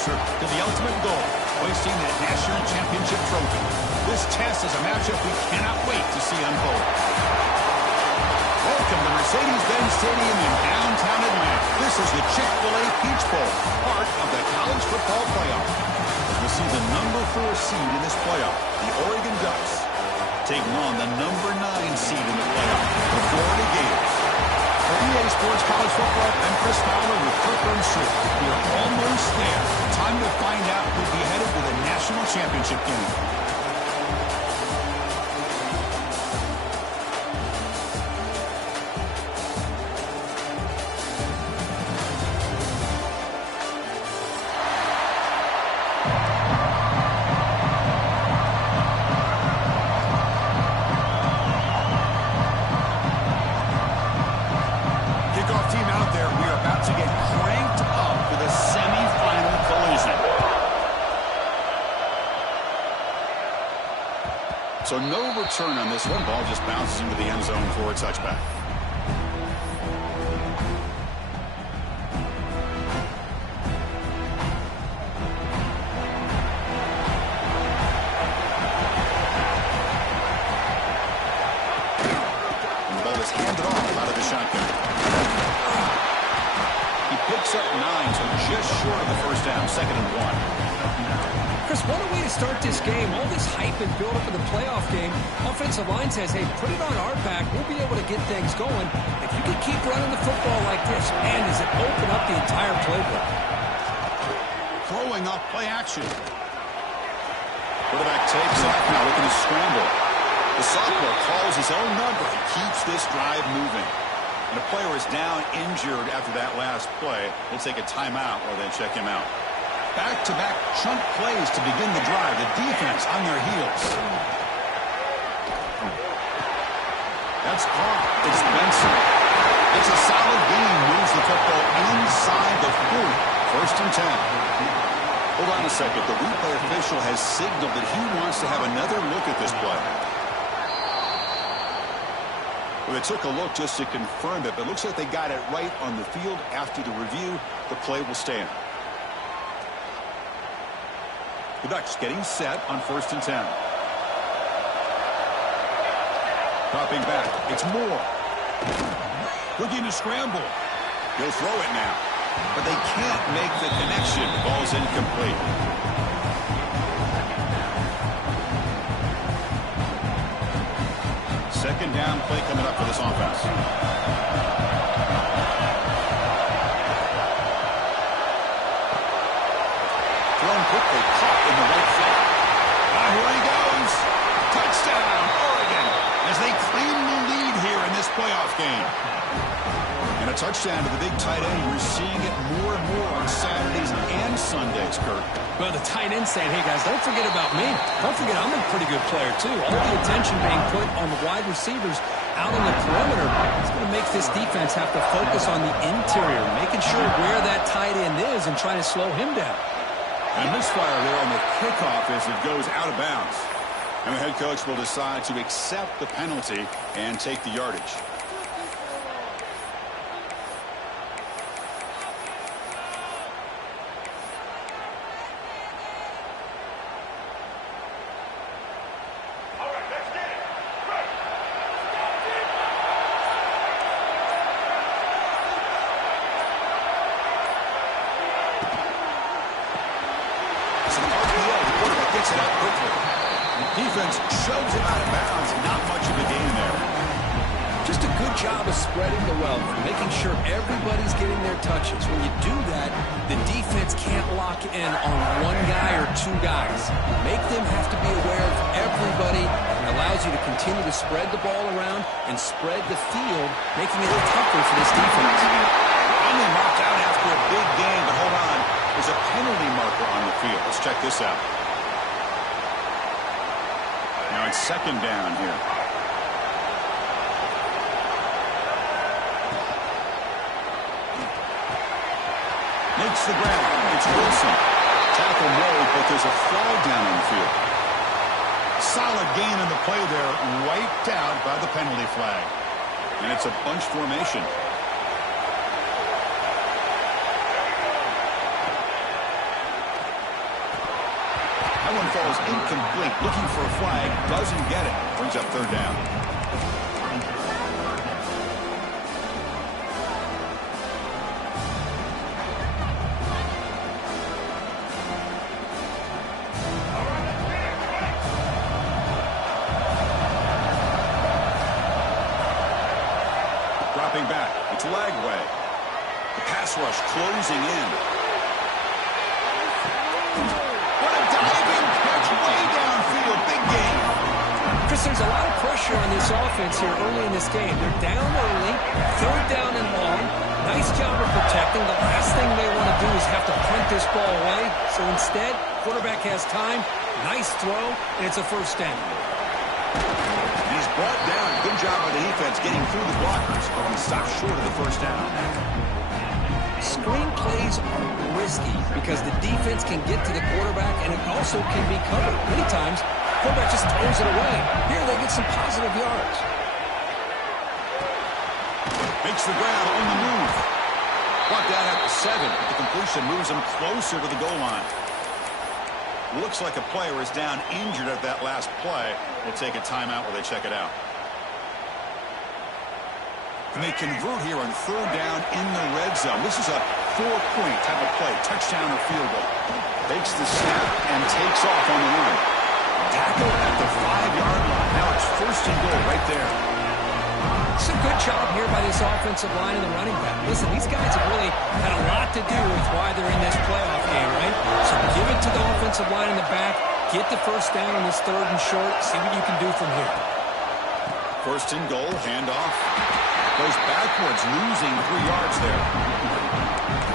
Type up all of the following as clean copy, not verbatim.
closer to the ultimate goal, hoisting that national championship trophy. This test is a matchup we cannot wait to see unfold. Welcome to Mercedes-Benz Stadium in downtown Atlanta. This is the Chick-fil-A Peach Bowl, part of the college football playoff. As we see the number 4 seed in this playoff, the Oregon Ducks, taking on the number 9 seed in the playoff, the Florida Gators. For EA Sports College Football, I'm Chris Fowler with Kirk Street. We are almost there. Time to find out who'll be headed to the national championship game. So no return on this one. Ball just bounces into the end zone for a touchback. And the ball is handed off out of the shotgun. He picks up 9, so just short of the first down, 2nd and 1. Chris, what a way to start this game. All this hype and build-up for the playoff game. Offensive line says, hey, put it on our back. We'll be able to get things going. If you can keep running the football like this, man, does it open up the entire playbook. Throwing off play action. Quarterback takes off now, looking to scramble. The sophomore calls his own number. He keeps this drive moving. And the player is down injured after that last play. We'll take a timeout or then check him out. Back-to-back chunk plays to begin the drive. The defense on their heels. That's caught. It's Benson. It's a solid gain. Moves the football inside the 40. 1st and 10. Hold on a second. The replay official has signaled that he wants to have another look at this play. Well, they took a look just to confirm it, but it looks like they got it right on the field. After the review, the play will stand. The Ducks getting set on 1st and 10. Dropping back. It's Moore. Looking to scramble. He'll throw it now. But they can't make the connection. Ball's incomplete. Second down play coming up for this offense. Thrown quickly, caught in the right flank. Here he goes. Touchdown, Oregon, as they claim the lead here in this playoff game. And a touchdown to the big tight end. We're seeing it more and more on Saturdays and Sundays, Kirk. Well, the tight end saying, hey, guys, don't forget about me. Don't forget I'm a pretty good player, too. All the attention being put on the wide receivers out on the perimeter. It's going to make this defense have to focus on the interior, making sure where that tight end is and trying to slow him down. And misfire there on the kickoff as it goes out of bounds. And the head coach will decide to accept the penalty and take the yardage. Defense shoves him out of bounds. Not much of a gain there. Just a good job of spreading the wealth, making sure everybody's getting their touches. When you do that, the defense can't lock in on one guy or two guys. Make them have to be aware of everybody, and allows you to continue to spread the ball around and spread the field, making it tougher for this defense. Only marked out after a big game, but hold on. There's a penalty marker on the field. Let's check this out. Now it's 2nd down here. Makes the grab. It's Wilson. Tackle made, but there's a flag down on the field. Solid gain on the play there, wiped out by the penalty flag. And it's a bunch formation. That one falls incomplete. Looking for a flag. Doesn't get it. Brings up third down. Dropping back. It's Lagway. The pass rush closing in. What a diving catch way downfield. Big game. Chris, there's a lot of pressure on this offense here early in this game. They're down early, third down and long. Nice job of protecting. The last thing they want to do is have to punt this ball away. So instead, quarterback has time. Nice throw, and it's a first down. He's brought down. Good job by the defense getting through the blockers, but he stopped short of the first down. Screen plays are risky because the defense can get to the quarterback, and it also can be covered. Many times, the quarterback just throws it away. Here, they get some positive yards. Makes the grab on the move. Brought down at the 7. The completion moves him closer to the goal line. Looks like a player is down injured at that last play. We'll take a timeout while they check it out. And they convert here on third down in the red zone. This is a 4-point type of play, touchdown or field goal. Takes the snap and takes off on the run. Tackled at the 5-yard line. Now it's first and goal right there. It's a good job here by this offensive line and the running back. Listen, these guys have really had a lot to do with why they're in this playoff game, right? So give it to the offensive line in the back. Get the first down on this third and short. See what you can do from here. First and goal, handoff. Goes backwards, losing 3 yards there.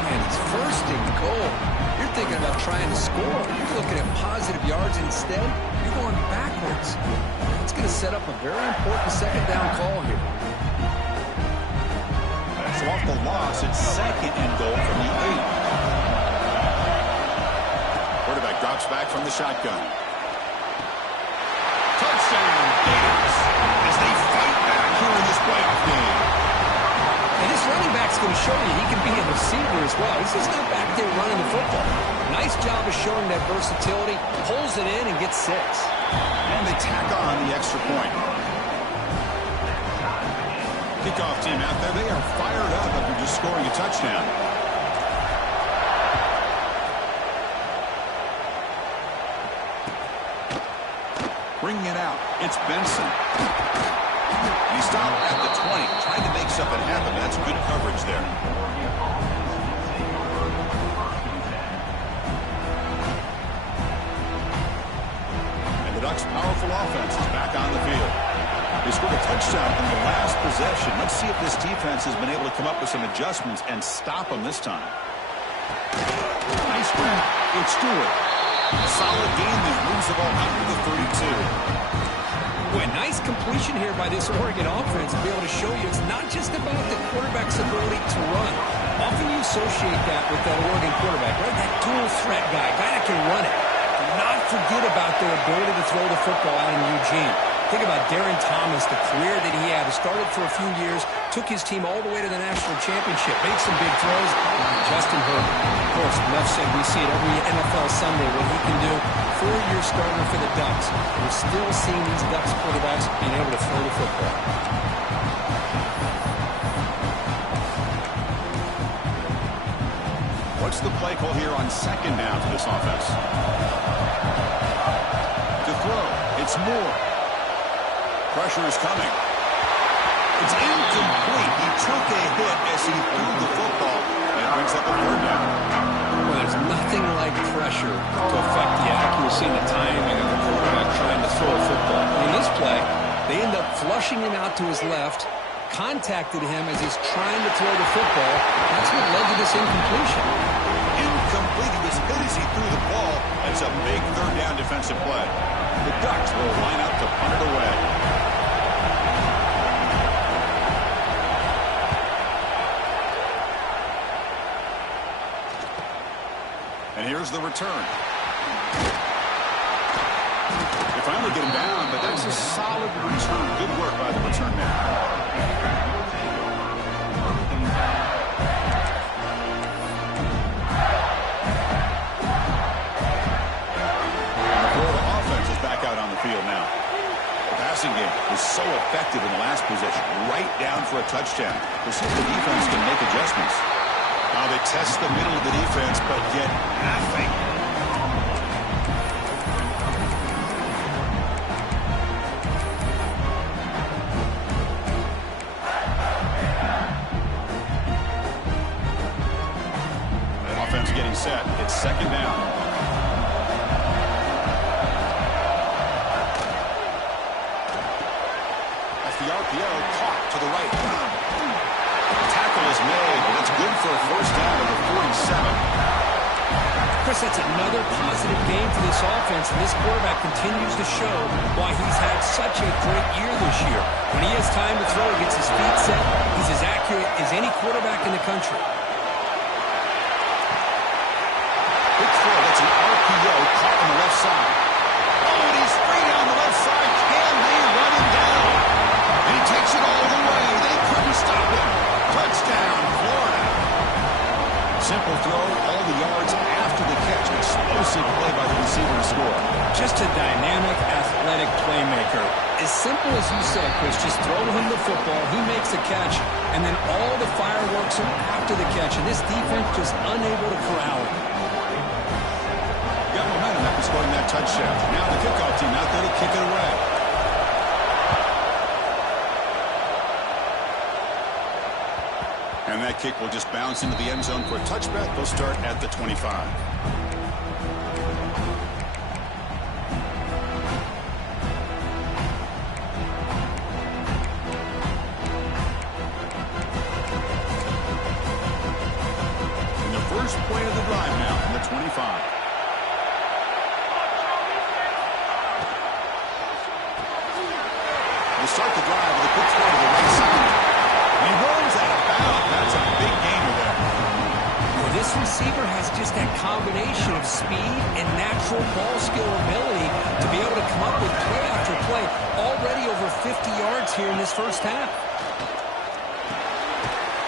Man, it's first and goal. You're thinking about trying to score. You're looking at positive yards. Instead, you're going backwards. It's going to set up a very important second down call here. So off the loss, it's second and goal from the 8. Quarterback drops back from the shotgun. Touchdown, Gators, as they fight back here in this playoff game. And this running back's going to show you he can be a receiver as well. He's just not back there running the football. Nice job of showing that versatility. Pulls it in and gets 6. And they tack on the extra point. Kickoff team out there. They are fired up after just scoring a touchdown. Bringing it out. It's Benson. He stopped at the 20, trying to make something happen. That's good coverage there. And the Ducks' powerful offense is back on the field. They scored a touchdown in the last possession. Let's see if this defense has been able to come up with some adjustments and stop them this time. Nice grab. It's Stewart. A solid game that moves the ball out to the 32. Boy, nice completion here by this Oregon offense to be able to show you it's not just about the quarterback's ability to run. Often you associate that with that Oregon quarterback, right? That dual threat guy that can run it. Do not forget about their ability to throw the football out in Eugene. Think about Darren Thomas, the career that he had. He started for a few years, took his team all the way to the national championship, made some big throws. Justin Herbert, of course, enough said, we see it every NFL Sunday what he can do. 4-year starter for the Ducks. We're still seeing these Ducks quarterbacks being able to throw the football. What's the play call here on second down for this offense? To throw, it's Moore. Pressure is coming. It's incomplete. He took a hit as he threw the football, and it brings up a third down. Well, there's nothing like pressure to affect the accuracy and the timing of the quarterback trying to throw a football. In this play, they end up flushing him out to his left, contacted him as he's trying to throw the football. That's what led to this incompletion. Incomplete. He was hit as he threw the ball. It's a big third down defensive play. The Ducks will line up to punt it away. And here's the return. They finally get him down, but that's a solid return. Good work by the return man. effective in the last possession. Right down for a touchdown. We'll see if the defense can make adjustments. They test the middle of the defense, but get nothing. Offense getting set. It's second down. That's the RPO caught to the right. Tackle is made, but it's good for a first down at the 47. Chris, that's another positive game for this offense, and this quarterback continues to show why he's had such a great year this year. When he has time to throw, he gets his feet set, he's as accurate as any quarterback in the country. Big throw, that's an RPO caught on the left side. Oh, and he's free down the left side. Can they run him down? And he takes it all the way. They couldn't stop him. Touchdown, Florida. Simple throw, all the yards after the catch. Explosive play by the receiver to score. Just a dynamic, athletic playmaker. As simple as you said, Chris, just throw him the football, he makes a catch, and then all the fireworks are after the catch, and this defense just unable to corral him. Got momentum after scoring that touchdown. Now the kickoff team out there to kick it away. And that kick will just bounce into the end zone for a touchback. They'll start at the 25. And the first play of the drive now from the 25. We'll start the drive with a quick throw to the right side. And he rolls out of bounds. That's a big gainer there. Well, this receiver has just that combination of speed and natural ball skill ability to be able to come up with play after play. Already over 50 yards here in this first half.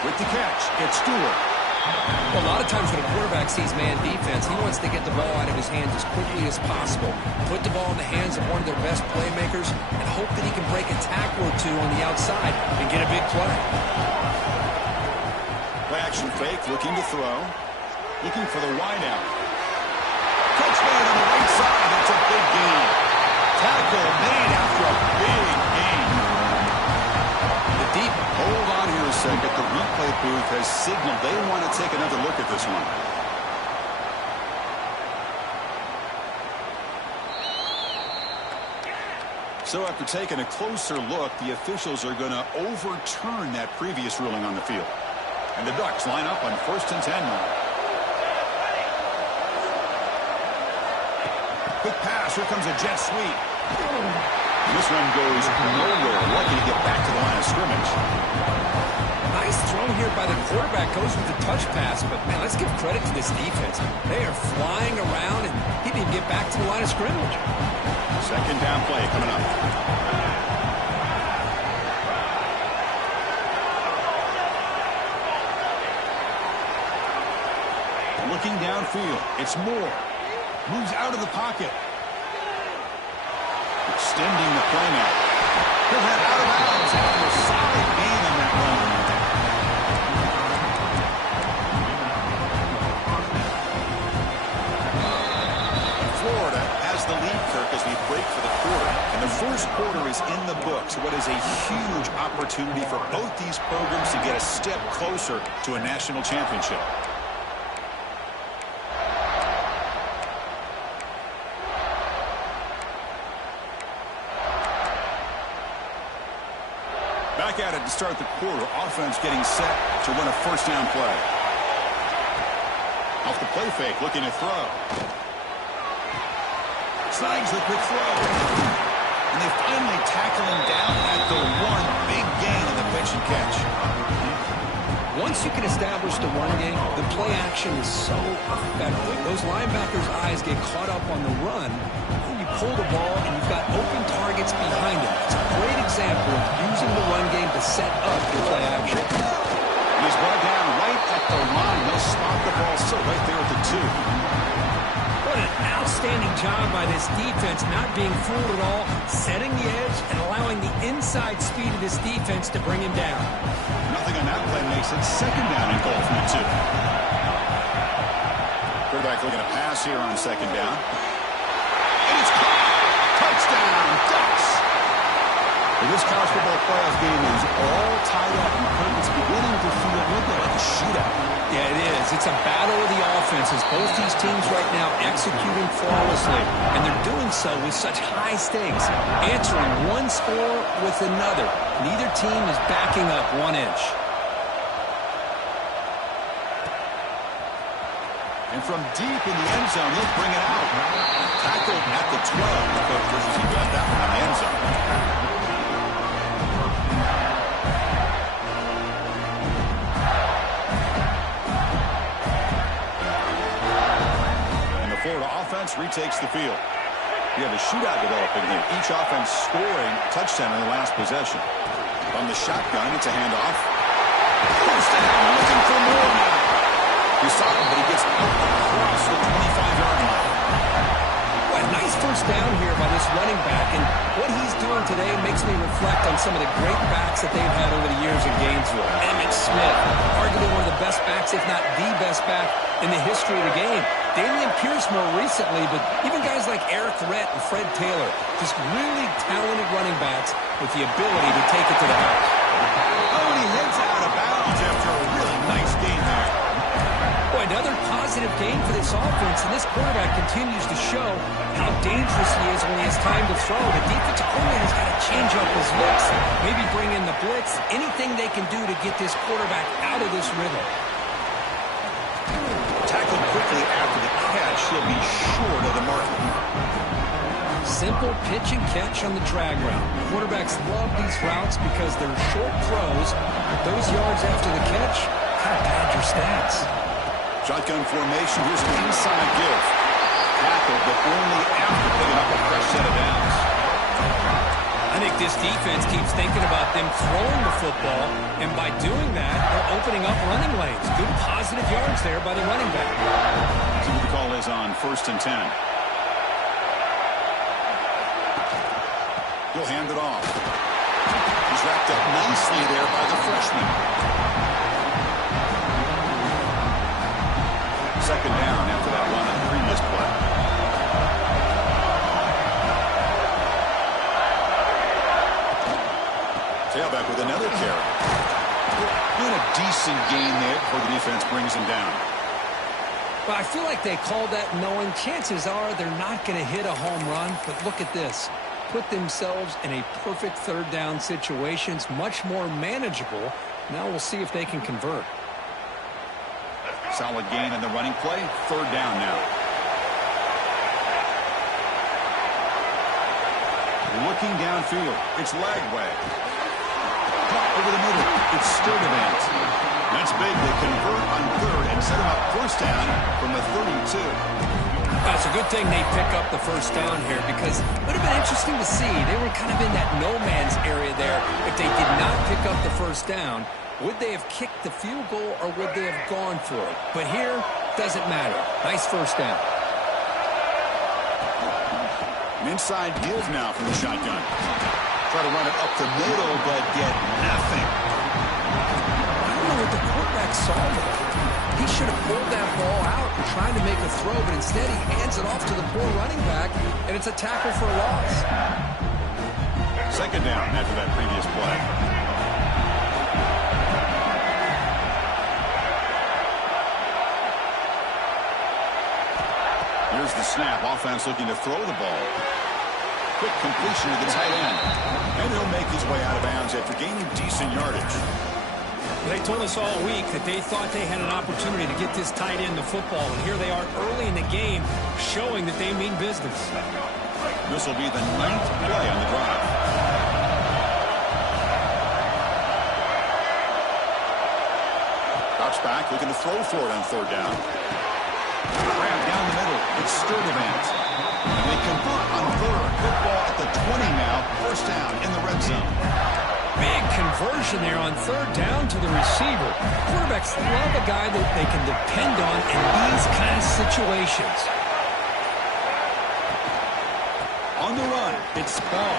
With the catch, it's Stewart. Well, a lot of times when a quarterback sees man defense, he wants to get the ball out of his hands as quickly as possible. Put the ball in the hands of one of their best playmakers and hope that he can break a tackle or two on the outside and get a big play. Play action fake, looking to throw. Looking for the wideout. Catch made on the right side. That's a big gain. Tackle made after a big gain. The deep, hold on here a second. The replay booth has signaled they want to take another look at this one. So after taking a closer look, the officials are going to overturn that previous ruling on the field. And the Ducks line up on 1st and 10 now. Quick pass. Here comes a jet sweep. This one goes nowhere. Lucky to get back to the line of scrimmage. Nice throw here by the quarterback. Goes with the touch pass. But, man, let's give credit to this defense. They are flying around, and he didn't get back to the line of scrimmage. Second down play coming up. Looking downfield. It's Moore. Moves out of the pocket. Extending the play now. He'll head out of bounds after a solid gain on that run. Florida has the lead, Kirk, as we break for the quarter. And the first quarter is in the books. What is a huge opportunity for both these programs to get a step closer to a national championship. Back at it to start the quarter. Offense getting set to run a first down play. Off the play fake, looking to throw. Snags the quick throw. And they finally tackle him down at the one. Big gain on the pitch and catch. Once you can establish the run game, the play action is so effective. Those linebackers' eyes get caught up on the run. When you pull the ball and you've got open targets behind him. It's a great example of using the run game to set up your play action. And he's brought down right at the line. They'll spot the ball so right there at the 2. What What an outstanding job by this defense, not being fooled at all, setting the edge and allowing the inside speed of this defense to bring him down. Nothing on that play makes it second down and goal from the 2. Quarterback looking to pass here on second down. And it's caught. Touchdown, Ducks. Well, this college football playoff game is all tied up, and it's beginning to feel a little bit like a shootout. Yeah, it is. It's a battle of the offenses. Both these teams right now executing flawlessly, and they're doing so with such high stakes, answering one score with another. Neither team is backing up 1 inch. And from deep in the end zone, they'll bring it out. Tackled at the 12. The coach wishes he got that one in the end zone. Florida offense retakes the field. We have a shootout developing here. Each offense scoring a touchdown in the last possession. On the shotgun, it's a handoff. First down, looking for more now. He saw him, but he gets out across the 25-yard line. Well, nice first down here by this running back, and what he's doing today makes me reflect on some of the great backs that they've had over the years in Gainesville. Emmitt Smith, arguably one of the best backs, if not the best back in the history of the game. Damian Pierce more recently, but even guys like Eric Rhett and Fred Taylor, just really talented running backs with the ability to take it to the house. Oh, and he heads out of bounds after a really nice game there. Boy, another positive game for this offense, and this quarterback continues to show how dangerous he is when he has time to throw. The defensive coordinator's got to change up his looks, maybe bring in the blitz, anything they can do to get this quarterback out of this rhythm. Tackled quickly after the catch. He'll be short of the mark. Simple pitch and catch on the drag route. Quarterbacks love these routes because they're short throws, but those yards after the catch kind of pad your stats. Shotgun formation. Here's an inside give. Tackled, but only after picking up a fresh set of downs. I think this defense keeps thinking about them throwing the football, and by doing that, they're opening up running lanes. Good positive yards there by the running back. See what the call is on 1st and 10. He'll hand it off. He's wrapped up nicely there by the freshman. Second down after that run on the previous play. Tailback with another carry. Doing a decent gain there before the defense brings him down. Well, I feel like they called that knowing chances are they're not going to hit a home run, but look at this. Put themselves in a perfect third down situation. It's much more manageable. Now we'll see if they can convert. Solid gain in the running play. Third down now. Looking downfield. It's Lagway. Caught over the middle. It's Sturdivant. That's big. They convert on third and set him up first down from the 32. It's a good thing they pick up the first down here because it would have been interesting to see. They were kind of in that no man's area there. If they did not pick up the first down, would they have kicked the field goal or would they have gone for it? But here, doesn't matter. Nice first down. An inside give now from the shotgun. Try to run it up the middle, but get nothing. I don't know what the quarterback saw there. He should have pulled that ball out and tried to make a throw, but instead he hands it off to the poor running back, and it's a tackle for a loss. Second down after that previous play. Here's the snap. Offense looking to throw the ball. Quick completion to the tight end. And he'll make his way out of bounds after gaining decent yardage. They told us all week that they thought they had an opportunity to get this tight end the football, and here they are early in the game showing that they mean business. This will be the 9th play on the drive. Drops back, looking to throw for it on third down. Grab down the middle. It's Sturdivant. And they convert on third. Football at the 20 now. First down in the red zone. Big conversion there on third down to the receiver. Quarterbacks love a guy that they can depend on in these kind of situations. It's ball.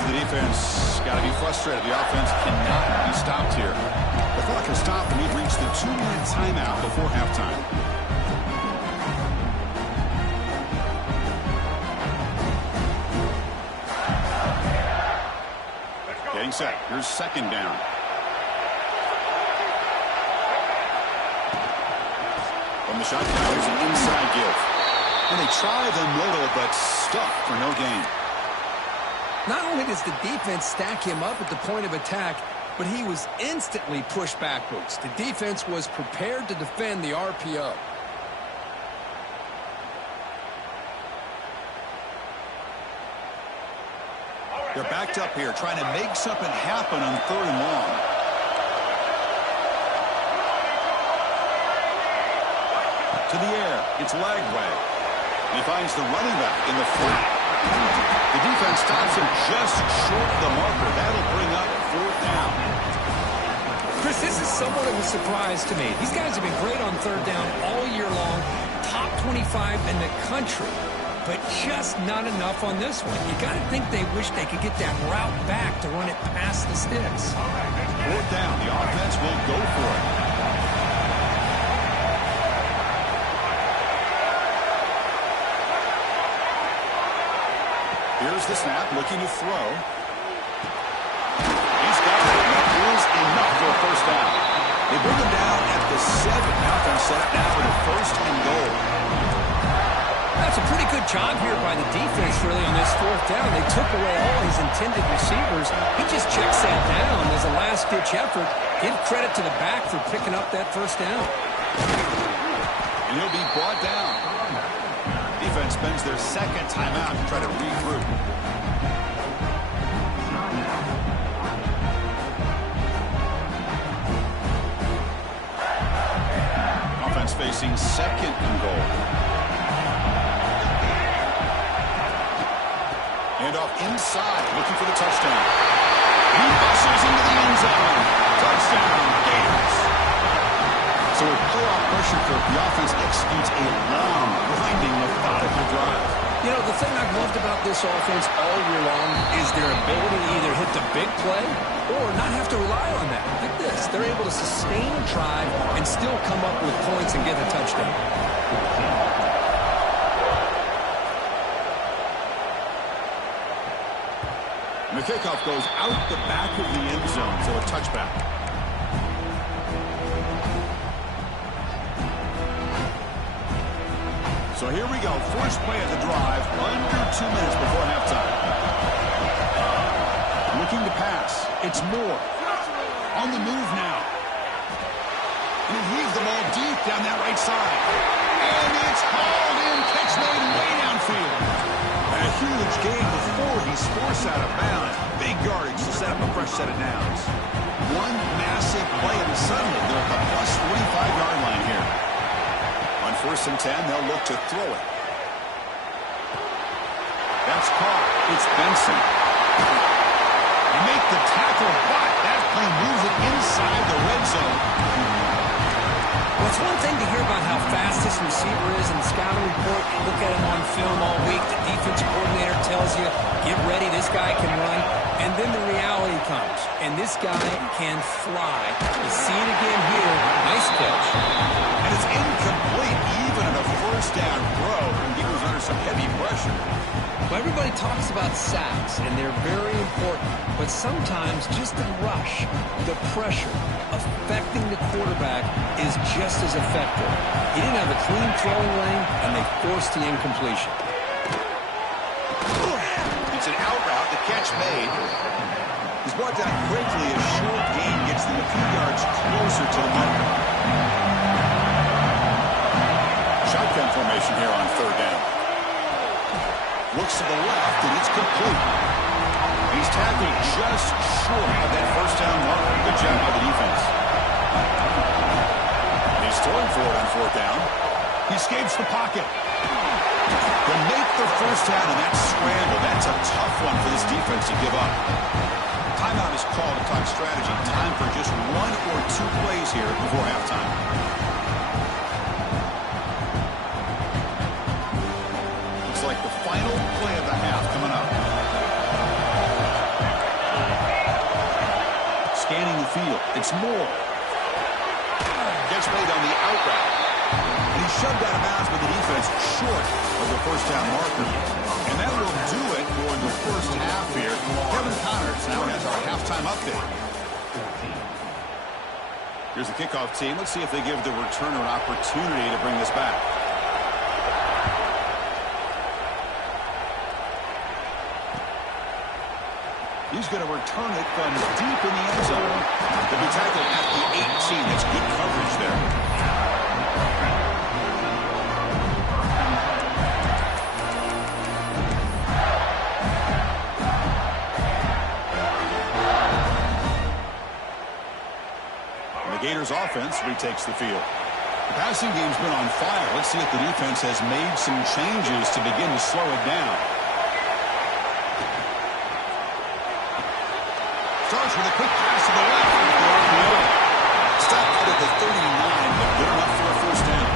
The defense got to be frustrated. The offense cannot be stopped here. The clock has stopped, and we've reached the 2-minute timeout before halftime. Getting set. Here's second down. From the shotgun, here's an inside give. And they try the middle, but stuck for no gain. Not only does the defense stack him up at the point of attack, but he was instantly pushed backwards. The defense was prepared to defend the RPO. They're backed up here, trying to make something happen on 3rd and long. To the air, it's Lagway. He finds the running back in the flat. The defense stops him just short of the marker. That'll bring up 4th down. Chris, this is somewhat of a surprise to me. These guys have been great on 3rd down all year long, top 25 in the country, but just not enough on this one. You got to think they wish they could get that route back to run it past the sticks. 4th down. The offense will go for it. Here's the snap, looking to throw. He's got it. That is enough for a 1st down. They bring him down at the 7. Offense set up now for the 1st and goal. That's a pretty good job here by the defense, really, on this 4th down. They took away all his intended receivers. He just checks that down as a last-ditch effort. Give credit to the back for picking up that 1st down. And he'll be brought down. Defense spends their 2nd timeout to try to regroup. Offense facing 2nd and goal. And off inside, looking for the touchdown. He bushes into the end zone. Touchdown, Gators. So with playoff pressure, the offense executes a long, grinding, methodical drive. You know, the thing I've loved about this offense all year long is their ability to either hit the big play or not have to rely on that. Like this, they're able to sustain a drive and still come up with points and get a touchdown. And the kickoff goes out the back of the end zone, so a touchback. So here we go. First play of the drive, under 2 minutes before halftime. Looking to pass. It's Moore. On the move now. And he leaves the ball deep down that right side. And it's hauled in. Catch made way downfield. And a huge gain before he's forced out of bounds. Big yardage to set up a fresh set of downs. One massive play, and suddenly they're at the plus 45-yard line here. On 1st and 10, they'll look to throw it. That's caught. It's Benson. They make the tackle, but that play moves it inside the red zone. Well, it's one thing to hear about how fast this receiver is in the scouting report. You look at him on film all week. The defensive coordinator tells you, get ready, this guy can run. And then the reality comes, and this guy can fly. You see it again here. Nice catch. And it's incomplete, even in a 1st down throw. And he was under some heavy pressure. Well, everybody talks about sacks, and they're very important. But sometimes just the rush, the pressure, affecting the quarterback is just as effective. He didn't have a clean throwing lane, and they forced the incompletion. It's an out route, the catch made. He's brought down quickly. A short gain gets them a few yards closer to the marker. Shotgun formation here on 3rd down. Looks to the left, and it's complete. He's tackled just short of that 1st down marker. Good job by the defense. He's throwing for it on 4th down. He escapes the pocket. They'll make the 1st down, and that scramble, that's a tough one for this defense to give up. timeout is called to talk strategy. Time for just 1 or 2 plays here before halftime. Looks like the final play of the half coming up. Scanning the field. It's Moore. Gets played on the out route. And he's shoved out of bounds with the defense short of the first down marker. And that will do it for the first half here. Kevin Connors now has our halftime update. Here's the kickoff team. Let's see if they give the returner an opportunity to bring this back. He's going to return it from deep in the end zone. They'll be tackled at the 18. That's good coverage there. The Gators offense retakes the field. The passing game's been on fire. Let's see if the defense has made some changes to begin to slow it down. Starts with a quick pass to the left. Stopped out at the 39, but good enough for a first down.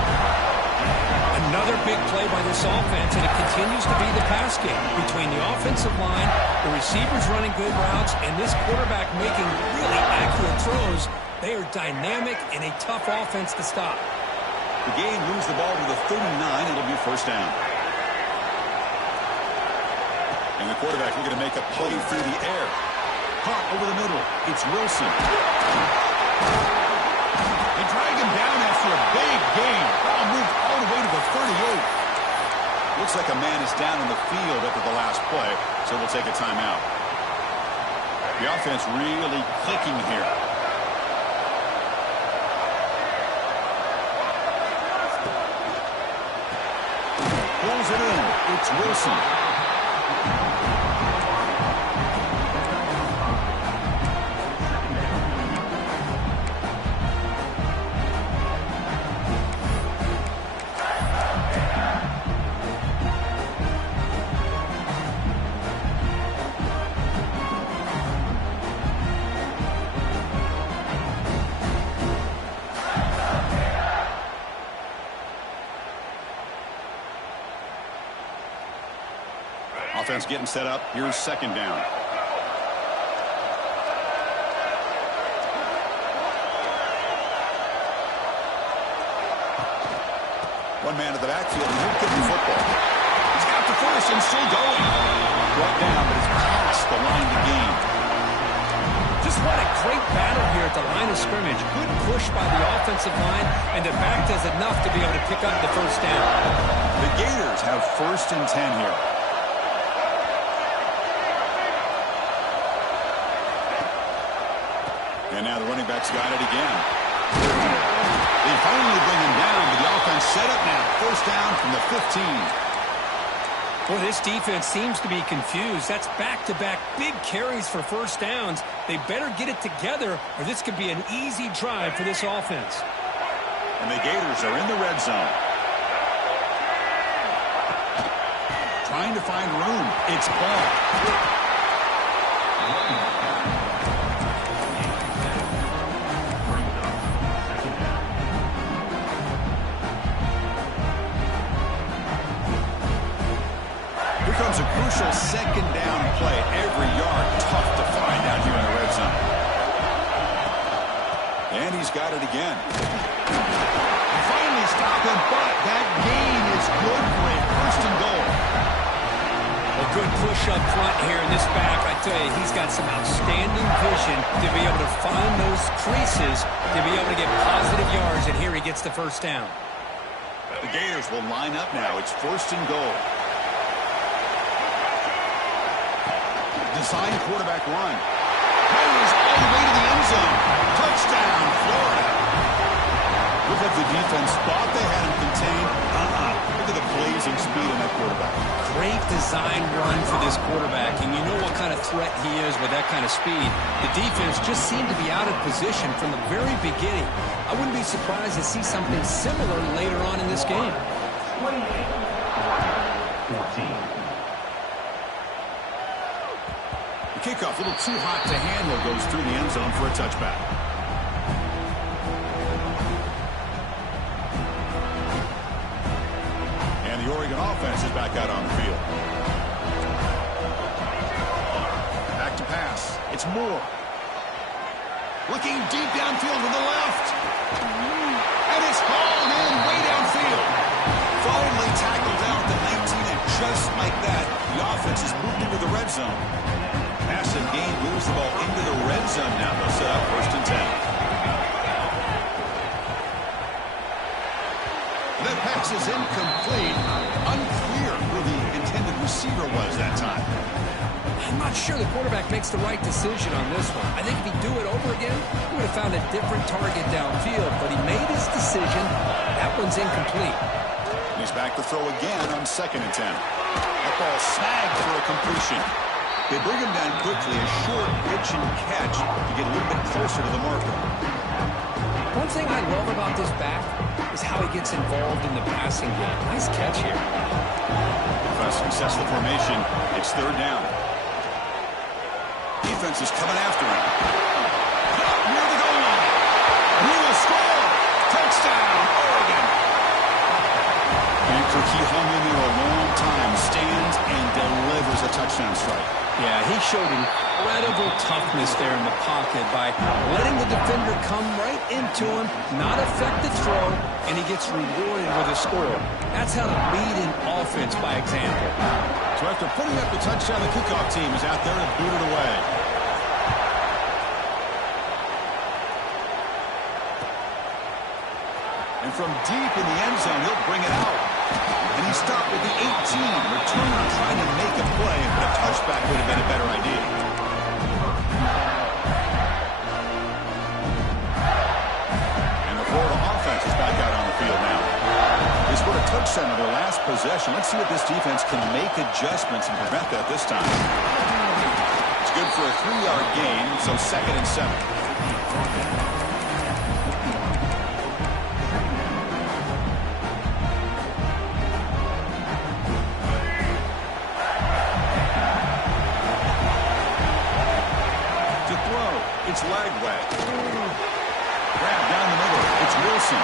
Another big play by this offense, and it continues to be the pass game between the offensive line, the receivers running good routes, and this quarterback making really accurate throws. They are dynamic and a tough offense to stop. The game moves the ball to the 39. It'll be first down. And the quarterback looking to make a play through the air. Caught over the middle. It's Wilson. They drag him down after a big gain. Ball moved all the way to the 38. Looks like a man is down in the field after the last play, so we'll take a timeout. The offense really clicking here. Pulls it in. It's Wilson. Offense getting set up. Here's second down. One man at the backfield, and he'll get the football. He's got the first and still going. Brought down, but it's past the line to gain. Just what a great battle here at the line of scrimmage. Good push by the offensive line, and the back does enough to be able to pick up the first down. The Gators have first and 10 here. And now the running back's got it again. They finally bring him down, but the offense set up now. First down from the 15. Boy, this defense seems to be confused. That's back-to-back big carries for first downs. They better get it together, or this could be an easy drive for this offense. And the Gators are in the red zone. Trying to find room. It's Ball. Comes a crucial second down play. Every yard tough to find out here in the red zone. And he's got it again. Finally stop him, but that gain is good for a first and goal. A good push up front here in this back. I tell you, he's got some outstanding vision to be able to find those creases, to be able to get positive yards, and here he gets the first down. The Gators will line up now. It's first and goal. Design quarterback run. Carries all the way to the end zone. Touchdown, Florida. Look like the defense thought they had him contained. Look at the blazing speed in that quarterback. Great design run for this quarterback, and you know what kind of threat he is with that kind of speed. The defense just seemed to be out of position from the very beginning. I wouldn't be surprised to see something similar later on in this game. 14. kickoff, a little too hot to handle, goes through the end zone for a touchback. And the Oregon offense is back out on the field. Back to pass. It's Moore. Looking deep downfield to the left. And it's hauled in way downfield. Finally tackled down at the 19, and just like that, the offense has moved into the red zone. Massive gain moves the ball into the red zone now. They'll set up 1st and 10. That pass is incomplete. Unclear who the intended receiver was that time. I'm not sure the quarterback makes the right decision on this one. I think if he'd do it over again, he would have found a different target downfield, but he made his decision. That one's incomplete. He's back to throw again on 2nd and 10. That ball snagged for a completion. They bring him down quickly, a short pitch and catch to get a little bit closer to the marker. One thing I love about this back is how he gets involved in the passing game. Nice catch here. With a successful formation, it's 3rd down. Defense is coming after him. Up near the goal line. He will score. Touchdown, Oregon. And Cook, he hung in there a long time, stands and delivers a touchdown strike. Yeah, he showed incredible toughness there in the pocket by letting the defender come right into him, not affect the throw, and he gets rewarded with a score. That's how to lead an offense by example. So after putting up the touchdown, the kickoff team is out there to boot it away. And from deep in the end zone, he'll bring it out. And he stopped at the 18. Returner trying to make a play, but a touchback would have been a better idea. And the Florida offense is back out on the field now. They scored a touchdown on their last possession. Let's see if this defense can make adjustments and prevent that this time. It's good for a 3-yard gain, so 2nd and 7. It's Lagway. Grab down the middle. It's Wilson.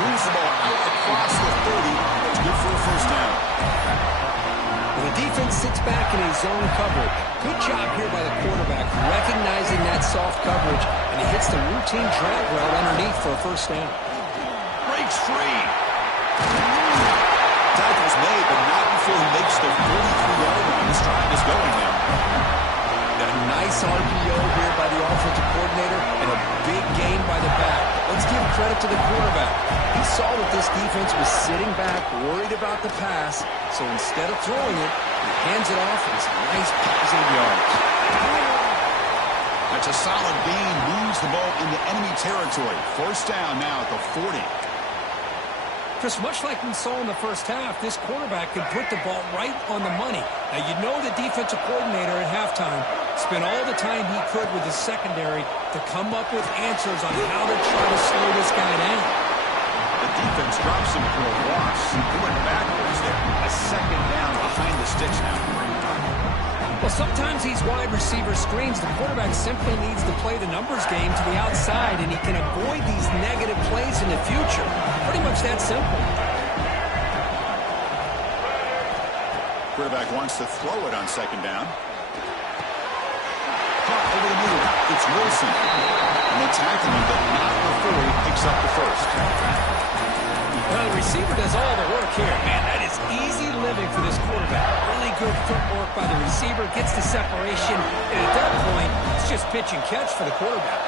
Moves the ball out across the 30. It's good for a 1st down. Well, the defense sits back in a zone coverage. Good job here by the quarterback, recognizing that soft coverage, and he hits the routine drag route underneath for a 1st down. Breaks free. Tackle's made, but not before he makes the 43-yard line. This drive is going now. A nice RPO here by the offensive coordinator and a big gain by the back. Let's give credit to the quarterback. He saw that this defense was sitting back, worried about the pass, so instead of throwing it, he hands it off and some nice positive yards. That's a solid gain. Moves the ball into enemy territory. 1st down now at the 40. Chris, much like we saw in the 1st half, this quarterback can put the ball right on the money. Now, you know the defensive coordinator at halftime spent all the time he could with the secondary to come up with answers on how to try to slow this guy down. The defense drops him for a loss. He went backwards there. A 2nd down behind the sticks now. Well, sometimes these wide receiver screens, the quarterback simply needs to play the numbers game to the outside, and he can avoid these negative plays in the future. Pretty much that simple. Quarterback wants to throw it on 2nd down. Caught over the middle. It's Wilson. And they tackle him, but not before he picks up the 1st. Well, the receiver does all the work here. Man, that is easy living for this quarterback. Really good footwork by the receiver. Gets the separation. And at that point, it's just pitch and catch for the quarterback.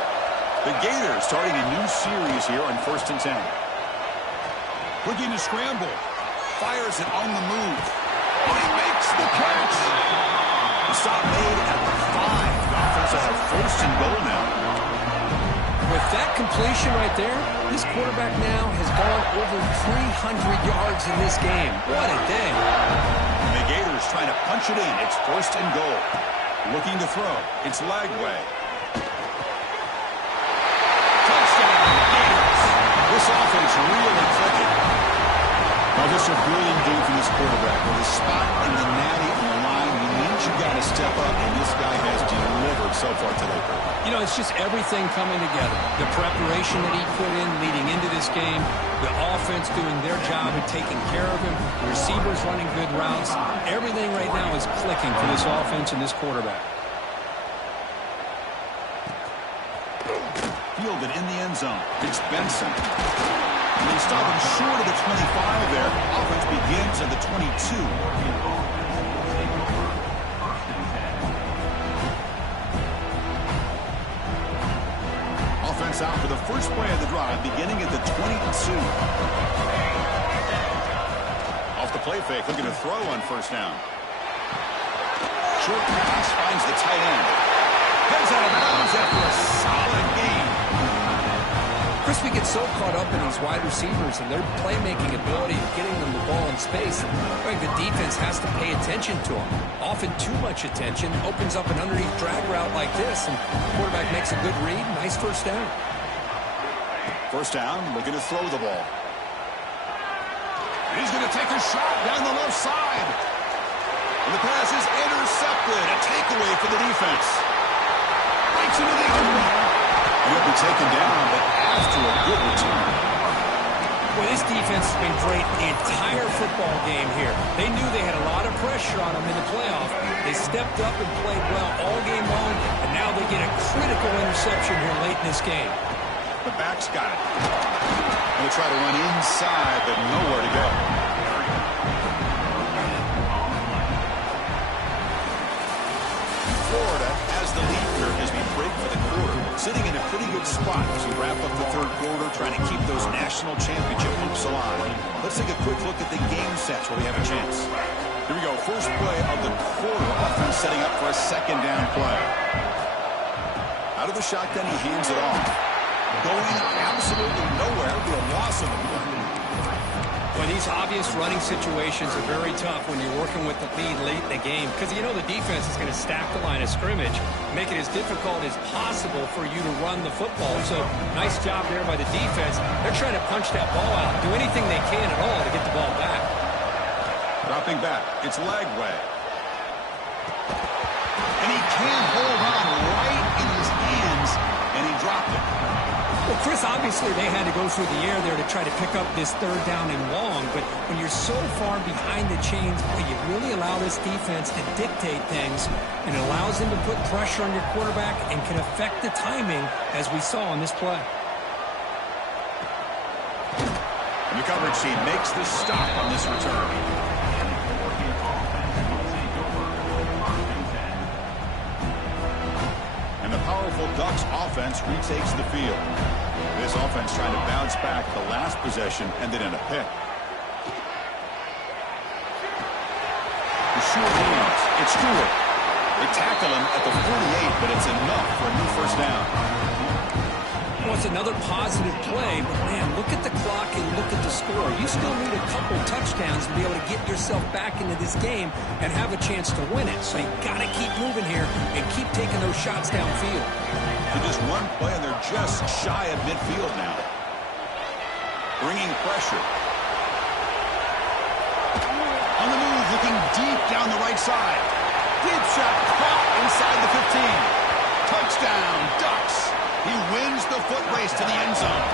The Gators starting a new series here on 1st and 10. Looking to scramble. Fires it on the move. Oh, he makes the catch. The stop made at the 5. The offense will have 1st and goal now. With that completion right there, this quarterback now has gone over 300 yards in this game. What a day. And the Gators trying to punch it in. It's 1st and goal. Looking to throw. It's Lagway. Touchdown, Gators. This offense really clicking. Well, just a brilliant game from this quarterback. With a spot in the natty on the line, he needs you got to step up, and this guy has delivered so far today, Kurt. You know, it's just everything coming together. The preparation that he put in leading into this game, the offense doing their job of taking care of him, the receivers running good routes. Everything right now is clicking for this offense and this quarterback. Fielded in the end zone. It's Benson. And they stop him short of the 25 there. Offense begins at the 22. Offense out for the first play of the drive, beginning at the 22. Off the play fake, looking to throw on first down. Short pass finds the tight end. Heads out of bounds after a solid game. Chris, we get so caught up in these wide receivers and their playmaking ability of getting them the ball in space. I think the defense has to pay attention to them. Often too much attention opens up an underneath drag route like this, and the quarterback makes a good read. Nice first down. First down, looking to throw the ball. He's going to take a shot down the left side. And the pass is intercepted. A takeaway for the defense. Breaks into the end zone. He'll be taken down, but after a good return. Well, this defense has been great the entire football game here. They knew they had a lot of pressure on them in the playoff. They stepped up and played well all game long, and now they get a critical interception here late in this game. The back's got it. They'll try to run inside, but nowhere to go. Florida has the lead here as we break for the quarter. Sitting in a pretty good spot as we wrap up the third quarter, trying to keep those national championship hopes alive. Let's take a quick look at the game sets where we have a chance. Here we go. First play of the quarter. Offense setting up for a second down play. Out of the shotgun, he hands it off. Going absolutely nowhere. It'll be a loss of a play. Well, these obvious running situations are very tough when you're working with the lead late in the game, because you know the defense is going to stack the line of scrimmage, make it as difficult as possible for you to run the football. So nice job there by the defense. They're trying to punch that ball out, do anything they can at all to get the ball back. Dropping back. It's Lagway. And he can't hold on right in his hands, and he dropped it. Well, Chris, obviously they had to go through the air there to try to pick up this third down and long, but when you're so far behind the chains, boy, you really allow this defense to dictate things, and it allows them to put pressure on your quarterback and can affect the timing, as we saw on this play. And the coverage team makes the stop on this return. And the powerful Ducks offense retakes the field. This offense trying to bounce back. The last possession ended in a pick. The short hands. It's Stewart. They tackle him at the 48, but it's enough for a new first down. Well, it's another positive play, but man, look at the clock and look at the score. You still need a couple touchdowns to be able to get yourself back into this game and have a chance to win it. So you got to keep moving here and keep taking those shots downfield. And just one play, and they're just shy of midfield now. Bringing pressure. On the move, looking deep down the right side. Deep shot caught inside the 15. Touchdown, Ducks. He wins the foot race to the end zone.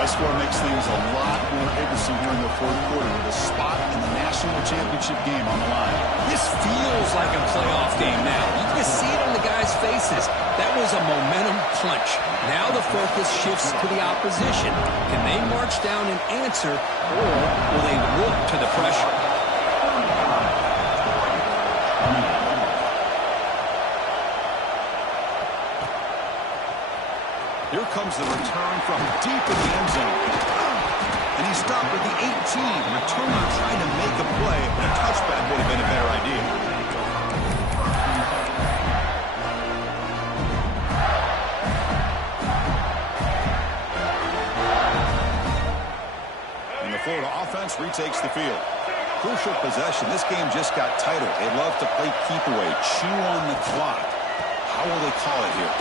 That score makes things a lot more interesting here in the fourth quarter with a spot in the national championship game on the line. This feels like a playoff game now. You can see it on the guys' faces. That was a momentum punch. Now the focus shifts to the opposition. Can they march down and answer, or will they look to the pressure? Here comes the return from deep in the end zone. And he stopped at the 18. Returner trying to make a play, but a touchback would have been a better idea. And the Florida offense retakes the field. Crucial possession. This game just got tighter. They love to play keep away, chew on the clock. How will they call it here?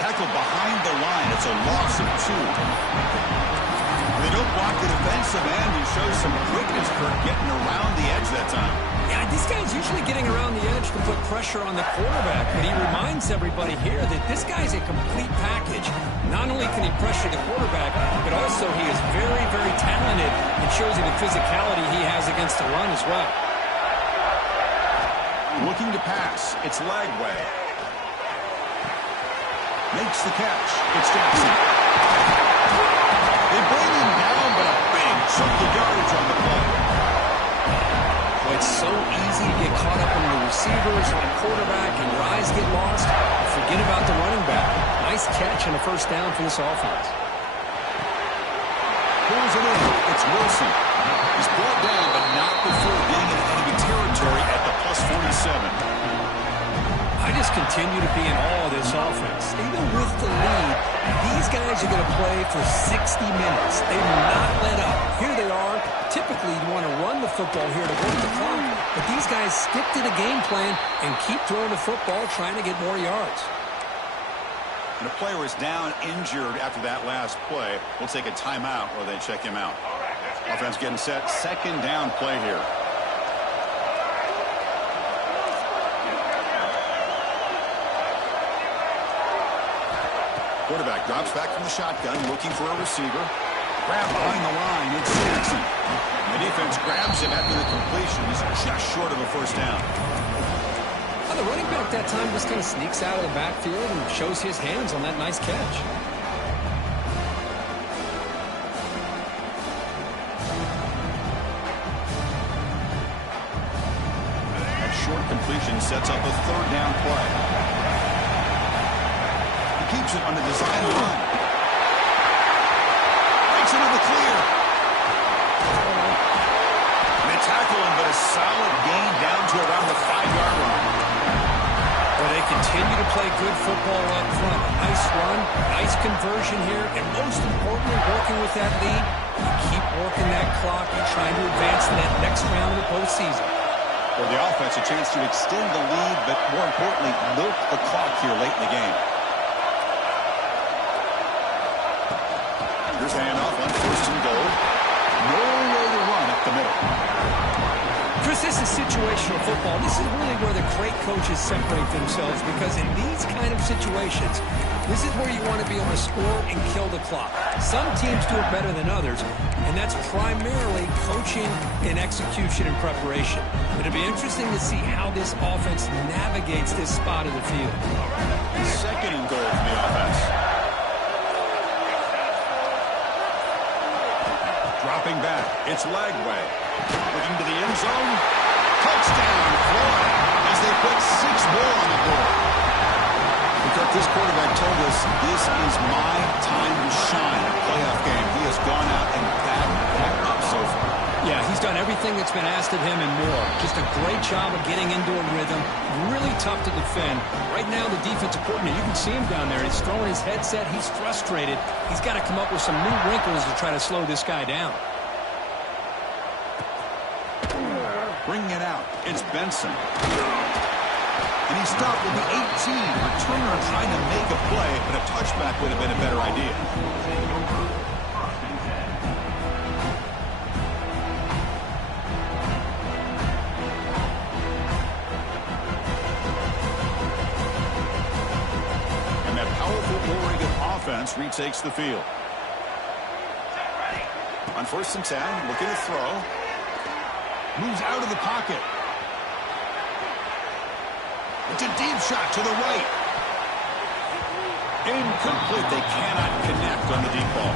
Tackled behind the line. It's a loss of 2. They don't block the defensive end. He shows some quickness for getting around the edge that time. Yeah, this guy's usually getting around the edge to put pressure on the quarterback, but he reminds everybody here that this guy's a complete package. Not only can he pressure the quarterback, but also he is very, very talented and shows you the physicality he has against the run as well. Looking to pass. It's Lagway. Makes the catch. It's Jackson. They bring him down, but a big chunk of yardage on the play. Well, it's so easy to get caught up in the receivers or the quarterback and your eyes get lost. Forget about the running back. Nice catch and a first down for this offense. Pulls it in. It's Wilson. He's brought down, but not before being in enemy territory at the +47. I just continue to be in awe of this offense. Even with the lead, these guys are going to play for 60 minutes. They will not let up. Here they are. Typically, you want to run the football here to work the clock, but these guys stick to the game plan and keep throwing the football, trying to get more yards. And a player is down injured after that last play. We'll take a timeout while they check him out. Offense getting set. Second down play here. Quarterback drops back from the shotgun, looking for a receiver. Grab behind the line. It's Jackson. And the defense grabs him after the completion. He's just short of a first down. Well, the running back that time just kind of sneaks out of the backfield and shows his hands on that nice catch. That short completion sets up a third down play. He keeps it on the design run. Breaks into the clear. And they tackle him, but a solid gain down to around the 5-yard line. Well, they continue to play good football up front. Nice run, nice conversion here, and most importantly, working with that lead, you keep working that clock. You're trying to advance to that next round of the postseason. For the offense, a chance to extend the lead, but more importantly, milk the clock here late in the game. Here's the handoff on first and goal. No way to run up the middle. Chris, this is situational football. This is really where the great coaches separate themselves, because in these kind of situations, this is where you want to be able to score and kill the clock. Some teams do it better than others, and that's primarily coaching and execution and preparation. It'll be interesting to see how this offense navigates this spot of the field. Second and goal for the offense. Dropping back, it's Lagway. Looking to the end zone. Touchdown, Florida, as they put 6 more on the board. Because this quarterback told us this is my time to shine. Playoff game. He has gone out and backed up so far. Yeah, he's done everything that's been asked of him and more. Just a great job of getting into a rhythm. Really tough to defend. Right now, the defensive coordinator, you can see him down there. He's throwing his headset. He's frustrated. He's got to come up with some new wrinkles to try to slow this guy down. Bringing it out, it's Benson. And he stopped with the 18. Returner trying to make a play, but a touchback would have been a better idea. And that powerful Oregon offense retakes the field. On first and 10, looking to throw. Moves out of the pocket. It's a deep shot to the right. Incomplete. They cannot connect on the deep ball.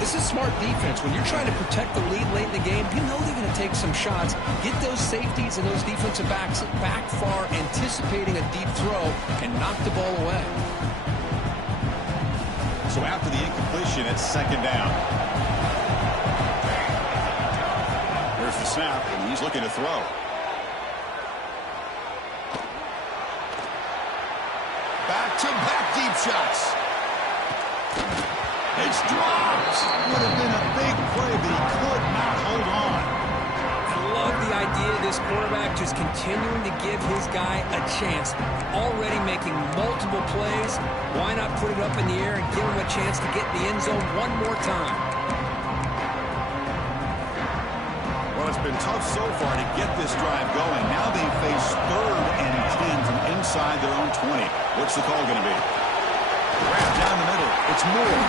This is smart defense. When you're trying to protect the lead late in the game, you know they're going to take some shots. Get those safeties and those defensive backs back far, anticipating a deep throw, and knock the ball away. So after the incompletion, it's second down. There's the snap, and he's looking to throw. Back-to-back deep shots. It's dropped. Would have been a big play, but he could not hold on. I love the idea of this quarterback just continuing to give his guy a chance. Already making multiple plays. Why not put it up in the air and give him a chance to get in the end zone one more time? Well, it's been tough so far to get this drive going. Now they face 3rd and 10 from inside their own 20. What's the call going to be? Grab down the middle. It's Moore.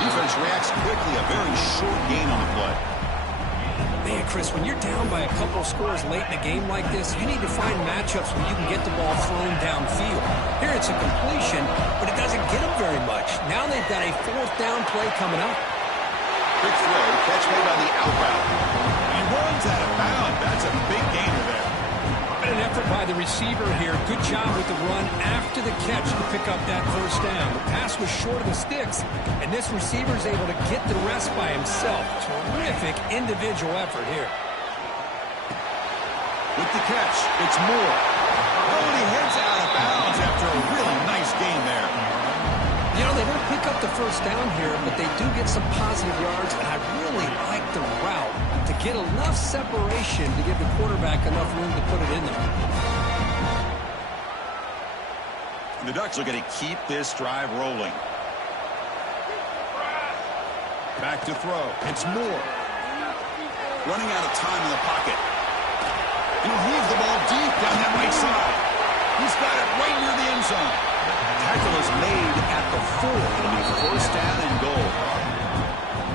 Defense reacts quickly. A very short gain on the play. Man, Chris, when you're down by a couple of scores late in a game like this, you need to find matchups where you can get the ball thrown downfield. Here it's a completion, but it doesn't get them very much. Now they've got a 4th down play coming up. Quick throw, catch made on the outbound. He runs out of bounds. That's a big gainer there. An effort by the receiver here. Good job with the run after the catch to pick up that 1st down. The pass was short of the sticks, and this receiver is able to get the rest by himself. Terrific individual effort here. With the catch, it's Moore. Oh, and he heads out of bounds after a really nice gain there. You know, they don't pick up the 1st down here, but they do get some positive yards, and I really like the route to get enough separation to give the quarterback enough room to put it in there. The Ducks are going to keep this drive rolling. Back to throw. It's Moore. Running out of time in the pocket. He'll heave the ball deep down that right side. He's got it right near the end zone. Tackle is made at the 4. It'll be 1st down and goal.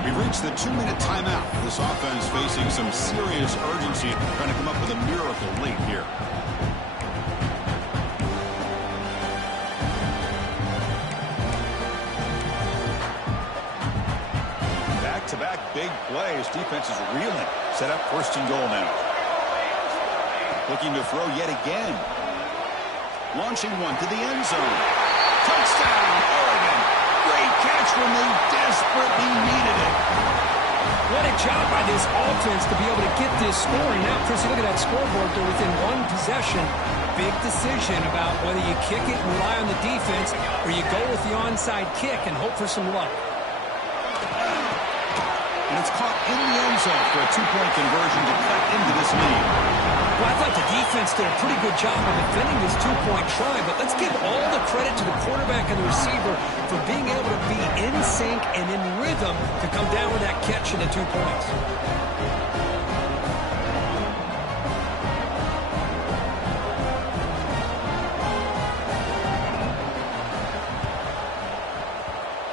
We've reached the 2-minute timeout. This offense facing some serious urgency, trying to come up with a miracle late here. Back-to-back big plays. Defense is reeling. Set up 1st and goal now. Looking to throw yet again. Launching one to the end zone. Touchdown, Oregon. Great catch when they desperately needed it. What a job by this offense to be able to get this scoring. Now, Chris, you look at that scoreboard. They're within 1 possession. Big decision about whether you kick it and rely on the defense or you go with the onside kick and hope for some luck. And it's caught in the end zone for a 2-point conversion to cut into this lead. Well, I thought the defense did a pretty good job of defending this 2-point try, but let's give all the credit to the quarterback and the receiver for being able to be in sync and in rhythm to come down with that catch and the 2 points.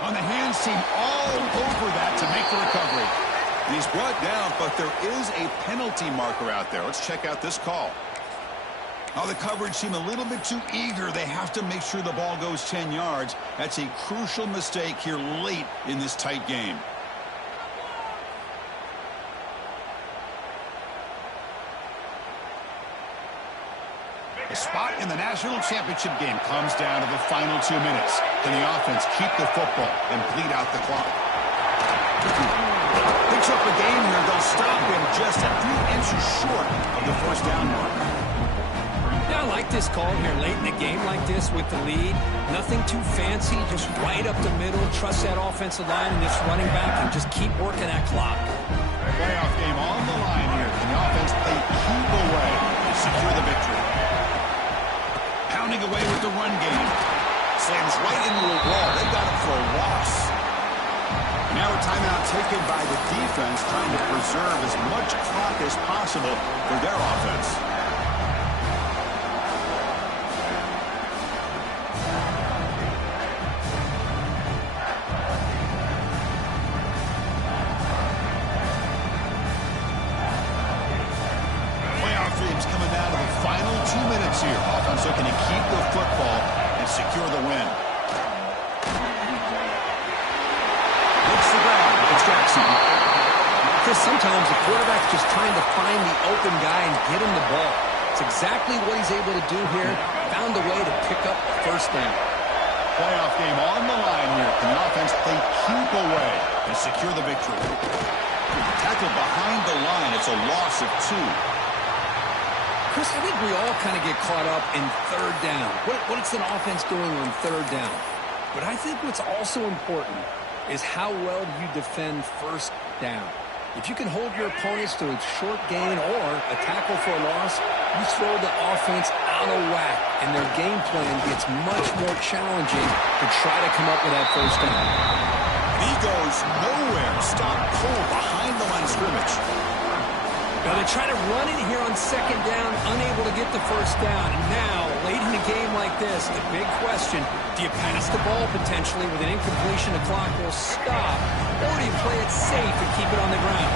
On the hands team all over that to make the recovery. He's brought down, but there is a penalty marker out there. Let's check out this call. Oh, the coverage seemed a little bit too eager. They have to make sure the ball goes 10 yards. That's a crucial mistake here late in this tight game. The spot in the national championship game comes down to the final 2 minutes. Can the offense keep the football and bleed out the clock? Picks up a game here. They'll stop him just a few inches short of the 1st down mark. Yeah, I like this call here late in the game like this with the lead. Nothing too fancy, just right up the middle. Trust that offensive line and this running back and just keep working that clock. Playoff game on the line here. Can the offense play keep away to secure the victory? Pounding away with the run game. Slams right into a wall. They got it for a loss. Now a timeout taken by the defense, trying to preserve as much clock as possible for their offense. Playoff dreams coming down to the final 2 minutes here. Offense looking to keep the football and secure the win. Chris, sometimes the quarterback's just trying to find the open guy and get him the ball. It's exactly what he's able to do here. Found a way to pick up the 1st down. Playoff game on the line here. Can the offense play keep away and secure the victory? Tackle behind the line. It's a loss of 2. Chris, I think we all kind of get caught up in 3rd down. What's an offense doing on 3rd down? But I think what's also important is how well do you defend 1st down. If you can hold your opponents to a short gain or a tackle for a loss, you throw the offense out of whack, and their game plan gets much more challenging to try to come up with that 1st down. He goes nowhere. Stop cold behind the line of scrimmage. Now they try to run it here on second down, unable to get the first down. And now, late in a game like this, the big question, do you pass the ball potentially with an incompletion? The clock will stop. Or do you play it safe and keep it on the ground?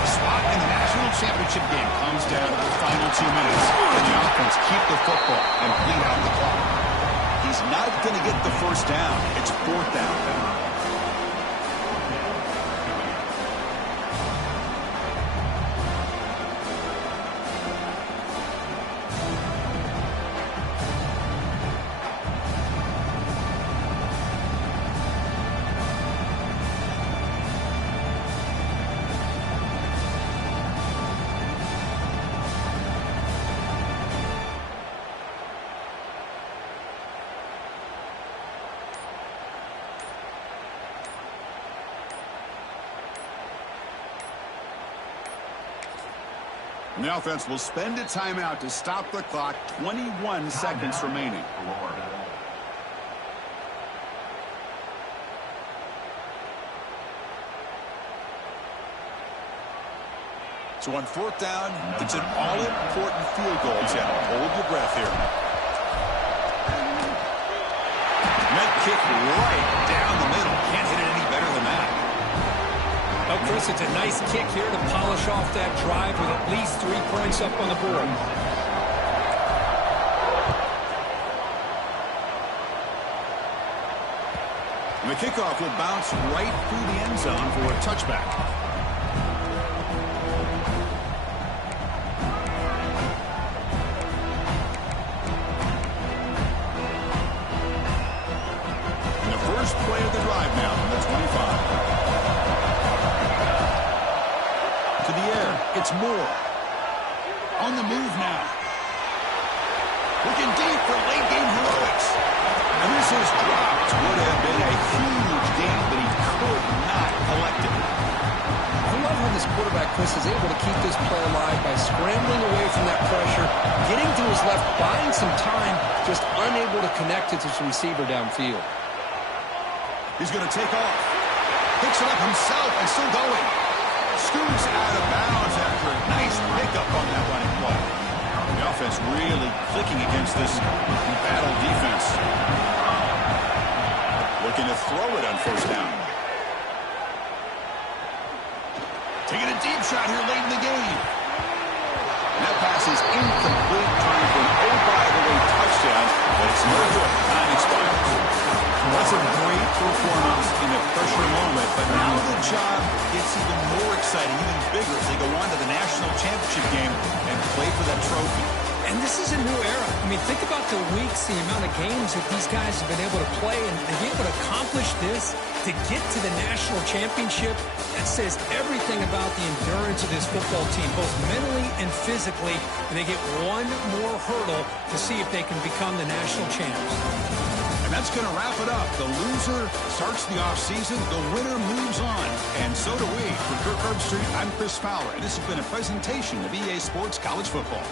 The spot in the national championship game comes down to the final 2 minutes. Can the offense keep the football and bleed out the clock? He's not going to get the first down. It's 4th down now. And the offense will spend a timeout to stop the clock. 21 seconds remaining. So on 4th down, it's an all-important field goal attempt. Hold your breath here. Net kick right down the middle. Can't hit it any better than that. Oh, Chris, it's a nice kick here to polish off that drive with at least 3 points up on the board. And the kickoff will bounce right through the end zone for a touchback. And the first play of the drive now from the 25. To the air, it's Moore. On the move now. Looking deep for late game heroics. And this is dropped. Would have been a huge gain, but he could not collect it. I love how this quarterback, Chris, is able to keep this play alive by scrambling away from that pressure, getting to his left, buying some time, just unable to connect it to his receiver downfield. He's going to take off. Picks it up himself and still going. Scoots out of bounds after a nice pickup on that running play. The offense really clicking against this battle defense. Looking to throw it on 1st down. Taking a deep shot here late in the game. And that pass is incomplete, trying for an oh-by-the-way touchdown, but it's no good. Time expires. That's a great performance in a pressure moment, but now the job gets even more exciting, even bigger as they go on to the national championship game and play for that trophy. And this is a new era. I mean, think about the weeks, the amount of games that these guys have been able to play, and to be able to accomplish this, to get to the national championship, that says everything about the endurance of this football team, both mentally and physically, and they get one more hurdle to see if they can become the national champs. And that's going to wrap it up. The loser starts the offseason. The winner moves on. And so do we. For Kirk Herbstreit, I'm Chris Fowler. And this has been a presentation of EA Sports College Football.